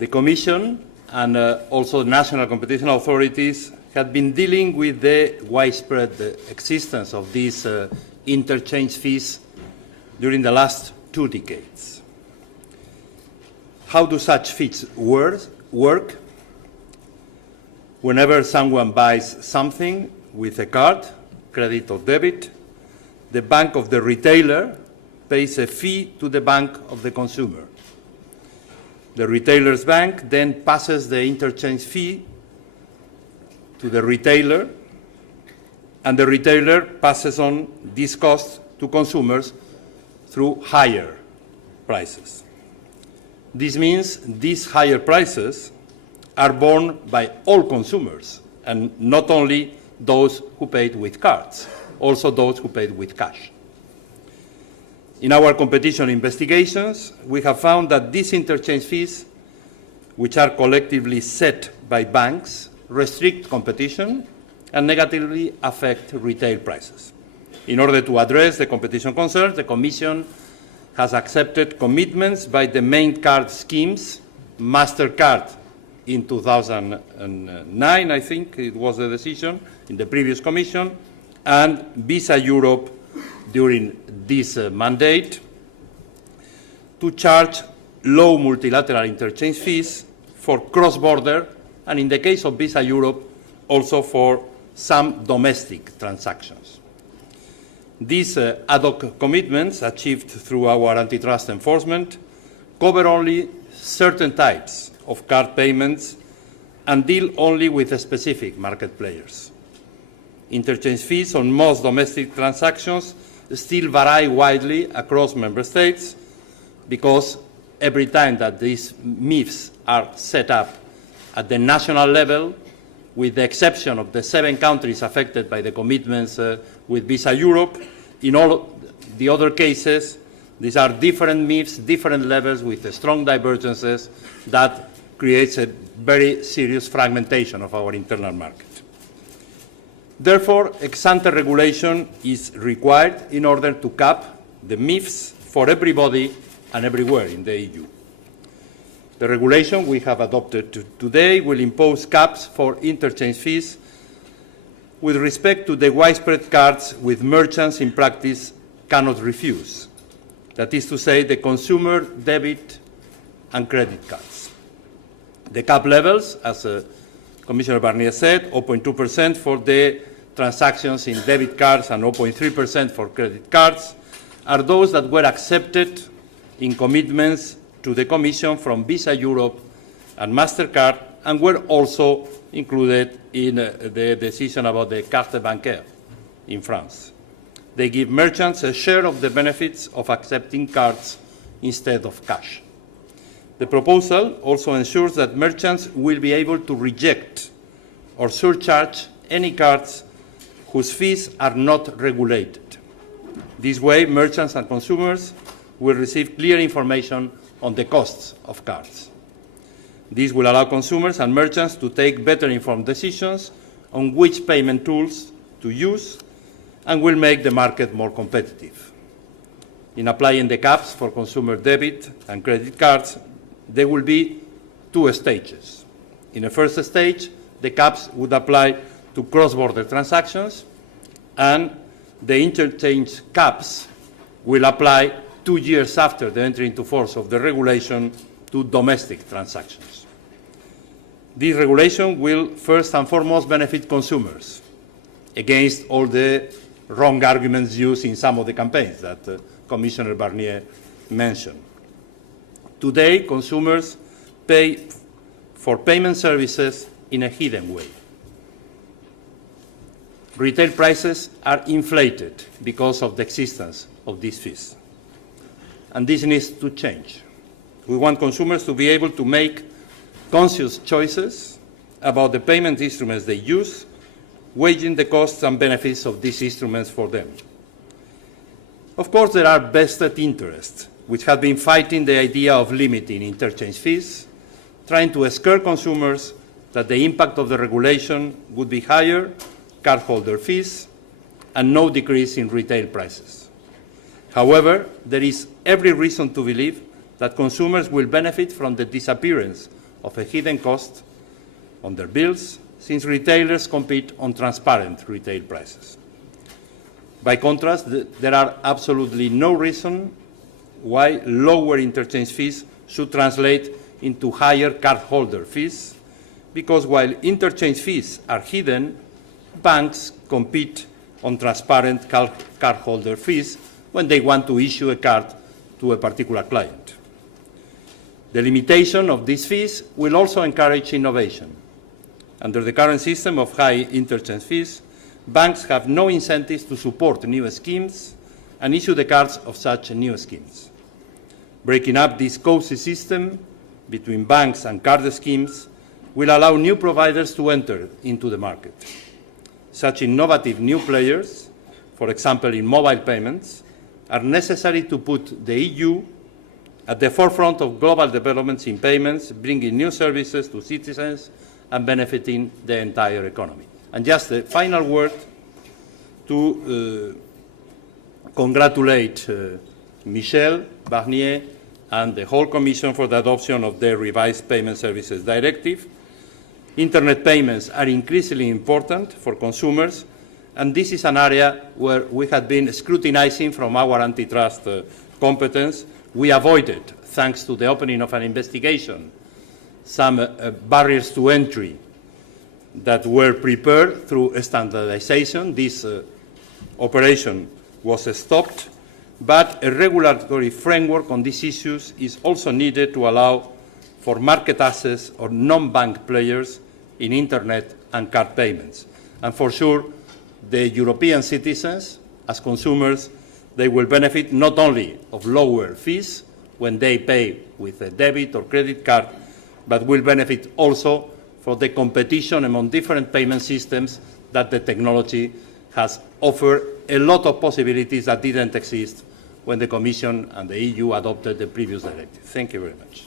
The Commission and also national competition authorities have been dealing with the widespread existence of these interchange fees during the last 2 decades. How do such fees work? Whenever someone buys something with a card, credit or debit, the bank of the retailer pays a fee to the bank of the consumer. The retailer's bank then passes the interchange fee to the retailer, and the retailer passes on this cost to consumers through higher prices. This means these higher prices are borne by all consumers, and not only those who paid with cards, also those who paid with cash. In our competition investigations, we have found that these interchange fees, which are collectively set by banks, restrict competition and negatively affect retail prices. In order to address the competition concerns, the Commission has accepted commitments by the main card schemes, MasterCard in 2009, I think it was the decision in the previous Commission, and Visa Europe during this mandate, to charge low multilateral interchange fees for cross-border, and in the case of Visa Europe, also for some domestic transactions. These ad hoc commitments, achieved through our antitrust enforcement, cover only certain types of card payments and deal only with specific market players. Interchange fees on most domestic transactions still vary widely across member states because every time that these MIFs are set up at the national level, with the exception of the 7 countries affected by the commitments with Visa Europe, in all the other cases, these are different MIFs, different levels with strong divergences that creates a very serious fragmentation of our internal market. Therefore, ex-ante regulation is required in order to cap the MIFs for everybody and everywhere in the EU. The regulation we have adopted today will impose caps for interchange fees with respect to the widespread cards which merchants in practice cannot refuse. That is to say, the consumer debit and credit cards. The cap levels, as Commissioner Barnier said, 0.2% for the transactions in debit cards and 0.3% for credit cards, are those that were accepted in commitments to the Commission from Visa Europe and MasterCard, and were also included in the decision about the carte bancaire in France. They give merchants a share of the benefits of accepting cards instead of cash. The proposal also ensures that merchants will be able to reject or surcharge any cards whose fees are not regulated. This way, merchants and consumers will receive clear information on the costs of cards. This will allow consumers and merchants to take better informed decisions on which payment tools to use and will make the market more competitive. In applying the caps for consumer debit and credit cards, there will be 2 stages. In the first stage, the caps would apply to cross-border transactions, and the interchange caps will apply 2 years after the entry into force of the regulation to domestic transactions. This regulation will first and foremost benefit consumers against all the wrong arguments used in some of the campaigns that Commissioner Barnier mentioned. Today, consumers pay for payment services in a hidden way. Retail prices are inflated because of the existence of these fees. And this needs to change. We want consumers to be able to make conscious choices about the payment instruments they use, weighing the costs and benefits of these instruments for them. Of course, there are vested interests which have been fighting the idea of limiting interchange fees, trying to scare consumers that the impact of the regulation would be higher cardholder fees and no decrease in retail prices. However, there is every reason to believe that consumers will benefit from the disappearance of a hidden cost on their bills, since retailers compete on transparent retail prices. By contrast, there are absolutely no reason why lower interchange fees should translate into higher cardholder fees, because while interchange fees are hidden, banks compete on transparent cardholder fees when they want to issue a card to a particular client. The limitation of these fees will also encourage innovation. Under the current system of high interchange fees, banks have no incentives to support new schemes and issue the cards of such new schemes. Breaking up this cozy system between banks and card schemes will allow new providers to enter into the market. Such innovative new players, for example in mobile payments, are necessary to put the EU at the forefront of global developments in payments, bringing new services to citizens and benefiting the entire economy. And just a final word to congratulate Michel Barnier and the whole Commission for the adoption of the revised Payment Services Directive. Internet payments are increasingly important for consumers, and this is an area where we had been scrutinizing from our antitrust competence. We avoided, thanks to the opening of an investigation, some barriers to entry that were prepared through standardization. This operation was stopped, but a regulatory framework on these issues is also needed to allow for market access of non-bank players in internet and card payments. And for sure, the European citizens, as consumers, they will benefit not only of lower fees when they pay with a debit or credit card, but will benefit also for the competition among different payment systems that the technology has offered a lot of possibilities that didn't exist when the Commission and the EU adopted the previous directive. Thank you very much.